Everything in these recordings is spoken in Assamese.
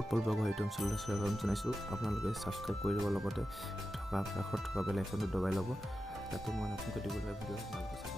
উৎপল ব্লগৰ এইটো অঞ্চললৈ স্বাগতম জনাইছোঁ। আপোনালোকে ছাবস্ক্ৰাইব কৰি দিব, লগতে কাষত থকা বেল আইকনটো দবাই ল'ব, যাতে মই নতুনকৈ দিবলৈ ভিডিঅ' আপোনালোকে চাব।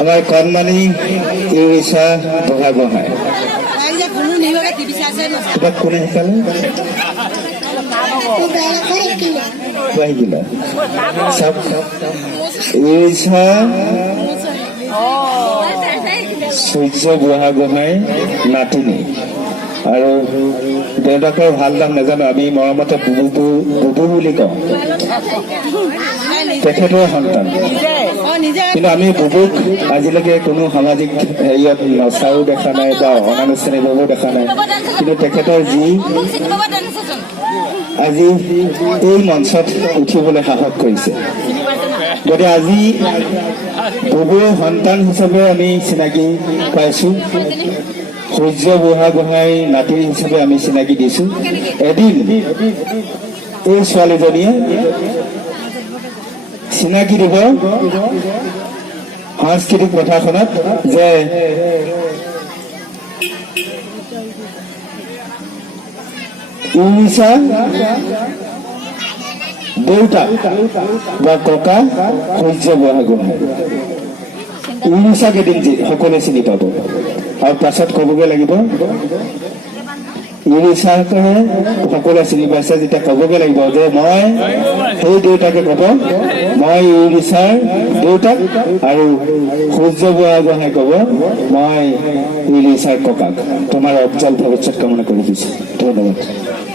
আমার কর্মালী ইউরিশা বহাগোহাঁই তোমাক কোনে শিকালে? ইউৰিশা সূৰ্য বুঢ়াগোহাঁই নাতিনী, আৰু দেউতাকৰ ভাল নাম নাজানো, আমি মৰমতে বুবু বুলি কওঁ। তেখেতৰ সন্তান, কিন্তু আমি বুবুক আজিলৈকে কোনো সামাজিক হেৰিয়ত নচাও দেখা নাই বা অনানুষ্ঠানিকভাৱেও দেখা নাই। কিন্তু তেখেতৰ যি আজি এই মঞ্চত উঠিবলৈ সাহস কৰিছে, গতিকে আজি বুবুৰ সন্তান হিচাপে আমি চিনাকি পাইছো, সূৰ্য বুঢ়াগোহাঁই নাতি হিচাপে আমি চিনাকি দিছো। এদিন এই ছোৱালীজনীয়ে চিনাকি দিব সাংস্কৃতিক প্ৰথাখনত যে ইউৰিশা দেউতাক বা ককা সূৰ্য বুঢ়াগোহাঁই ইউৰিচাক এদিন সকলোৱে চিনি পাব আৰু পাছত ক'বগৈ লাগিব ইউৰিচাকে সকলোৱে চিনি পাইছে যেতিয়া ক'বগৈ লাগিব যে মই সেই দেউতাকে ক'ব মই ইউৰিচাৰ দেউতাক আৰু সূৰ্য বুঢ়াগোহাঁই ক'ব মই ইউৰিচাৰ ককাক তোমাৰ উজ্জ্বল ভৱিষ্যত কামনা কৰি দিছোঁ ধন্যবাদ